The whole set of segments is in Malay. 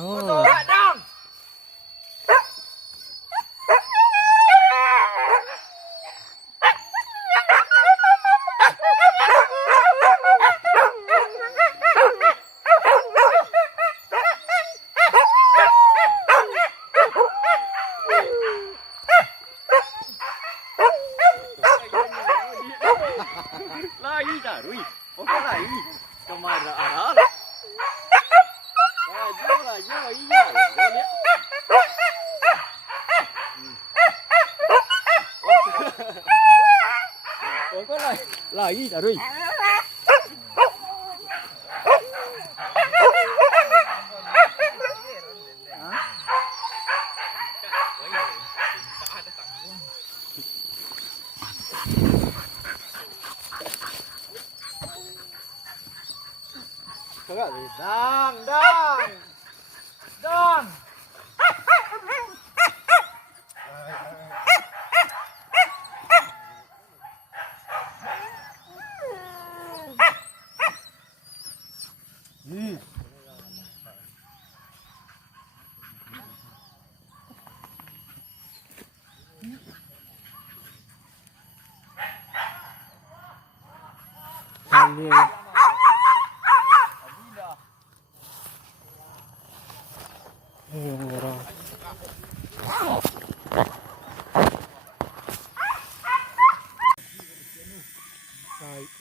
Oh. Lagi dah, Rui. Okey lagi. Kemana arah? Laju, iya. Lihat. Okey lagi dah, Rui. Dang.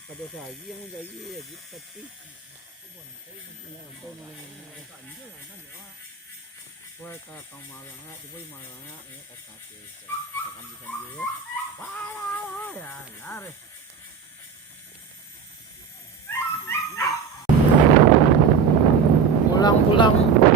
Pada saya yang menjadi tapi wah kalau malangnya diboy malangnya ini kata kan bisa dia wah ya lari pulang